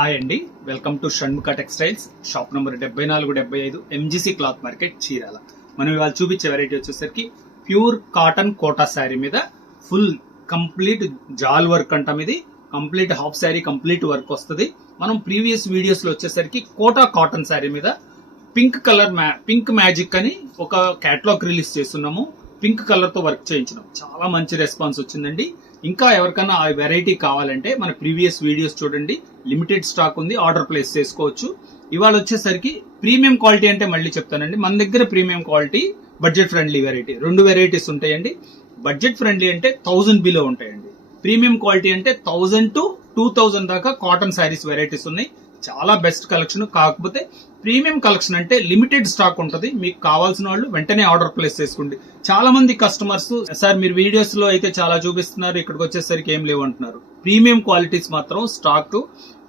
Hi అండి, welcome to Shanmukha textiles. Shop number 7475 MGC cloth market, Chirala. మనం ఇవాళ చూపించే వెరైటీ వచ్చేసరికి ప్యూర్ కాటన్ కోటా శారీ మీద ఫుల్ కంప్లీట్ జాల్ వర్క్ అంటాం. ఇది complete half sari complete work వస్తుంది. మనం ప్రీవియస్ వీడియోస్ లో వచ్చేసరికి కోటా కాటన్ శారీ మీద పింక్ మ్యాజిక్ అని ఒక కేటలాగ్ రిలీజ్ చేస్తున్నాము. పింక్ కలర్ తో వర్క్ చేయించినాం. చాలా మంచి రెస్పాన్స్ వచ్చిందండి. ఇంకా ఎవరికైనా ఆ వెరైటీ కావాలంటే మన ప్రీవియస్ వీడియోస్ చూడండి. లిమిటెడ్ స్టాక్ ఉంది, ఆర్డర్ ప్లేస్ చేసుకోవచ్చు. ఇవాళ వచ్చేసరికి ప్రీమియం క్వాలిటీ అంటే మళ్ళీ చెప్తానండి, మన దగ్గర premium quality, budget friendly variety, రెండు వెరైటీస్ ఉంటాయండి. బడ్జెట్ ఫ్రెండ్లీ అంటే 1000 బిలో ఉంటాయండి. ప్రీమియం క్వాలిటీ అంటే 1000 to 2000 దాకా కాటన్ శారీస్ వెరైటీస్ ఉన్నాయి. చాలా బెస్ట్ కలెక్షన్. కాకపోతే ప్రీమియం కలెక్షన్ అంటే లిమిటెడ్ స్టాక్ ఉంటుంది. మీకు కావాల్సిన వాళ్ళు వెంటనే ఆర్డర్ ప్లేస్ చేసుకోండి. చాలా మంది కస్టమర్స్, సార్ మీరు వీడియోస్ లో అయితే చాలా చూపిస్తున్నారు, ఇక్కడికి వచ్చేసరికి ఏం లేవు అంటున్నారు. ప్రీమియం క్వాలిటీస్ మాత్రం స్టాక్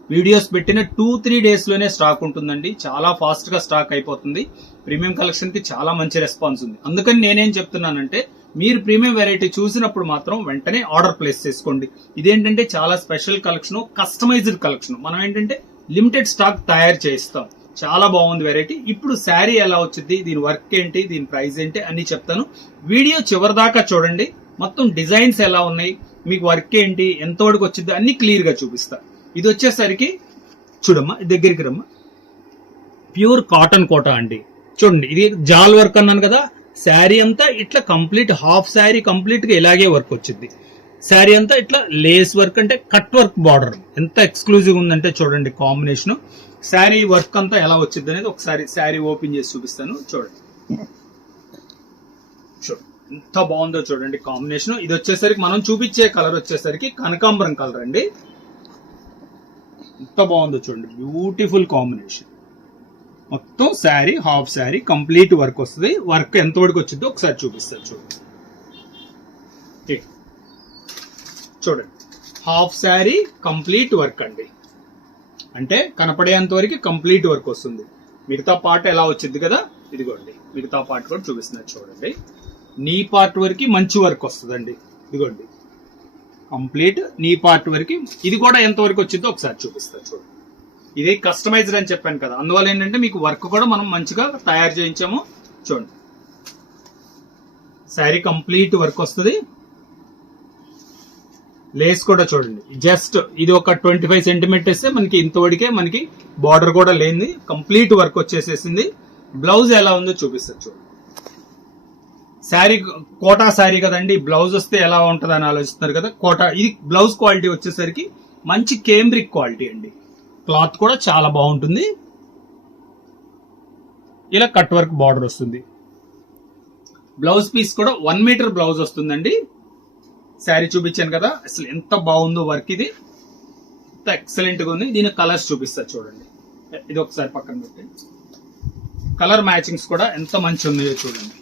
వీడియోస్ పెట్టిన 2-3 డేస్ లోనే స్టాక్ ఉంటుందండి. చాలా ఫాస్ట్ గా స్టాక్ అయిపోతుంది. ప్రీమియం కలెక్షన్ కి చాలా మంచి రెస్పాన్స్ ఉంది. అందుకని నేనేం చెప్తున్నానంటే, మీరు ప్రీమియం వెరైటీ చూసినప్పుడు మాత్రం వెంటనే ఆర్డర్ ప్లేస్ చేసుకోండి. ఇదేంటంటే చాలా స్పెషల్ కలెక్షన్, కస్టమైజ్డ్ కలెక్షన్. మనం ఏంటంటే లిమిటెడ్ స్టాక్ తయారు చేస్తాం. చాలా బాగుంది వెరైటీ. ఇప్పుడు శారీ ఎలా వచ్చింది, దీని వర్క్ ఏంటి, దీని ప్రైస్ ఏంటి అని చెప్తాను. వీడియో చివరి దాకా చూడండి. మొత్తం డిజైన్స్ ఎలా ఉన్నాయి, మీకు వర్క్ ఏంటి, ఎంత వరకు వచ్చింది అన్ని క్లియర్ గా చూపిస్తా. ఇది వచ్చేసరికి చూడమ్మా, దగ్గరికి రమ్మా, ప్యూర్ కాటన్ కోటా అండి. చూడండి, ఇది జాల్ వర్క్ అన్నాను కదా. శారీ అంతా ఇట్లా కంప్లీట్ హాఫ్ శారీ కంప్లీట్ గా ఇలాగే వర్క్ వచ్చింది. శారీ అంతా ఇట్లా లేస్ వర్క్ అంటే కట్ వర్క్ బార్డర్ ఎంత ఎక్స్క్లూజివ్ ఉందంటే చూడండి కాంబినేషన్. శారీ వర్క్ అంతా ఎలా వచ్చింది అనేది ఒకసారి శారీ ఓపెన్ చేసి చూపిస్తాను. చూడండి ఎంత బాగుందో చూడండి కాంబినేషన్. ఇది వచ్చేసరికి మనం చూపించే కలర్ వచ్చేసరికి కనకాంబరం కలర్ అండి. ఎంత బాగుందో చూడండి, బ్యూటిఫుల్ కాంబినేషన్. మొత్తం sari half sari complete work వస్తుంది. వర్క్ ఎంత వరకు వచ్చిందో ఒకసారి చూపిస్తాను. చూడండి చూడండి, హాఫ్ శారీ కంప్లీట్ వర్క్ అండి. అంటే కనపడేంత వరకు కంప్లీట్ వర్క్ వస్తుంది. మిగతా పార్ట్ ఎలా వచ్చింది కదా, ఇదిగోండి మిగతా పార్ట్ కూడా చూపిస్తున్నారు. చూడండి, నీ పార్ట్ వరకు మంచి వర్క్ వస్తుందండి. ఇదిగోండి కంప్లీట్ నీ పార్ట్ వరకు. ఇది కూడా ఎంత వరకు వచ్చిందో ఒకసారి చూపిస్తారు. చూడండి, ఇది కస్టమైజ్డ్ అని చెప్పాను కదా, అందువల్ల ఏంటంటే మీకు వర్క్ కూడా మనం మంచిగా తయారు చేయించాము. చూడండి, శారీ కంప్లీట్ వర్క్ వస్తుంది. లేస్ కూడా చూడండి, జస్ట్ ఇది ఒక 25 సెంటీమీటర్స్ మనకి ఇంతవరకే, మనకి బార్డర్ కూడా లేని కంప్లీట్ వర్క్ వచ్చేసేసింది. బ్లౌజ్ ఎలా ఉందో చూపిస్తారు. చూడండి, శారీ కోటా శారీ కదండి, బ్లౌజ్ వస్తే ఎలా ఉంటది అని ఆలోచిస్తున్నారు కదా. కోటా, ఇది బ్లౌజ్ క్వాలిటీ వచ్చేసరికి మంచి కేంబ్రిక్ క్వాలిటీ అండి. క్లాత్ కూడా చాలా బాగుంటుంది. ఇలా కట్ వర్క్ బార్డర్ వస్తుంది. బ్లౌజ్ పీస్ కూడా 1 మీటర్ బ్లౌజ్ వస్తుందండి. శారీ చూపించాను కదా, అసలు ఎంత బాగుందో వర్క్. ఇది ఎంత ఎక్సలెంట్ గా ఉంది. దీని కలర్స్ చూపిస్తా చూడండి. ఇది ఒకసారి పక్కన పెట్టి, కలర్ మ్యాచింగ్స్ కూడా ఎంత మంచి ఉన్నాయో చూడండి.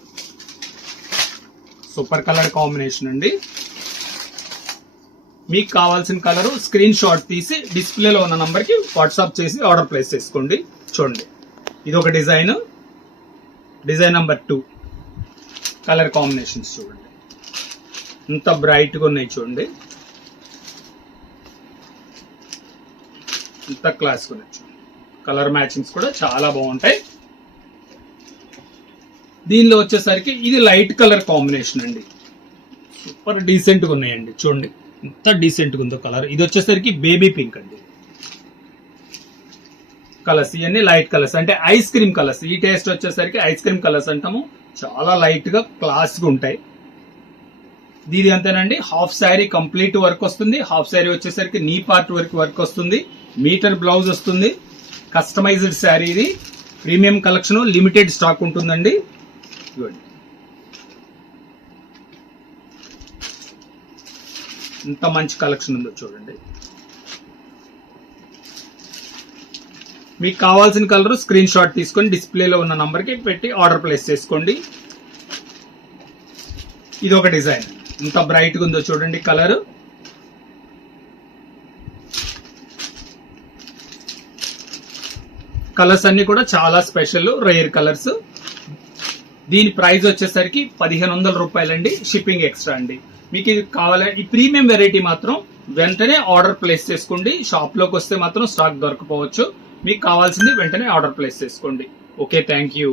సూపర్ కలర్ కాంబినేషన్ అండి. మీకు కావాల్సిన కలర్ స్క్రీన్ షాట్ తీసి డిస్ప్లేలో ఉన్న నంబర్ కి వాట్సాప్ చేసి ఆర్డర్ ప్లేస్ చేసుకోండి. చూడండి, ఇది ఒక డిజైన్ నెంబర్ 2. కలర్ కాంబినేషన్స్ చూడండి ఎంత బ్రైట్ గా ఉన్నాయి. చూడండి ఎంత క్లాస్ గా ఉన్నాయి. కలర్ మ్యాచింగ్స్ కూడా చాలా బాగుంటాయి. దీనిలో వచ్చేసరికి ఇది లైట్ కలర్ కాంబినేషన్ అండి. సూపర్ డీసెంట్ గా ఉన్నాయండి. చూడండి ఎంత డీసెంట్ గా ఉందో కలర్. ఇది వచ్చేసరికి బేబీ పింక్ అండి. కలర్స్ ఇవన్నీ లైట్ కలర్స్, అంటే ఐస్ క్రీమ్ కలర్స్. ఈ టేస్ట్ వచ్చేసరికి ఐస్ క్రీమ్ కలర్స్ అంటాము. చాలా లైట్ గా క్లాస్ గా ఉంటాయి. దీని అంతేనండి. హాఫ్ శారీ కంప్లీట్ వర్క్ వస్తుంది. హాఫ్ శారీ వచ్చేసరికి నీ పార్ట్ వరకు వర్క్ వస్తుంది. మీటర్ బ్లౌజ్ వస్తుంది. కస్టమైజ్డ్ శారీ. ఇది ప్రీమియం కలెక్షన్, లిమిటెడ్ స్టాక్ ఉంటుందండి. ఎంత మంచి కలెక్షన్ ఉందో చూడండి. మీకు కావాల్సిన కలర్ స్క్రీన్ షాట్ తీసుకొని డిస్ప్లేలో ఉన్న నంబర్ కి పెట్టి ఆర్డర్ ప్లేస్ చేసుకోండి. ఇది ఒక డిజైన్, ఎంత బ్రైట్ గా ఉందో చూడండి కలర్. కలర్స్ అన్ని కూడా చాలా స్పెషల్, రేర్ కలర్స్. దీని ప్రైస్ వచ్చేసరికి 1500 రూపాయలండి. షిప్పింగ్ ఎక్స్ట్రా అండి. మీకు ఇది కావాలంటే ఈ ప్రీమియం వెరైటీ మాత్రం వెంటనే ఆర్డర్ ప్లేస్ చేసుకోండి. షాప్ లోకి వస్తే మాత్రం స్టాక్ దొరకపోవచ్చు. మీకు కావాల్సింది వెంటనే ఆర్డర్ ప్లేస్ చేసుకోండి. Okay, thank you.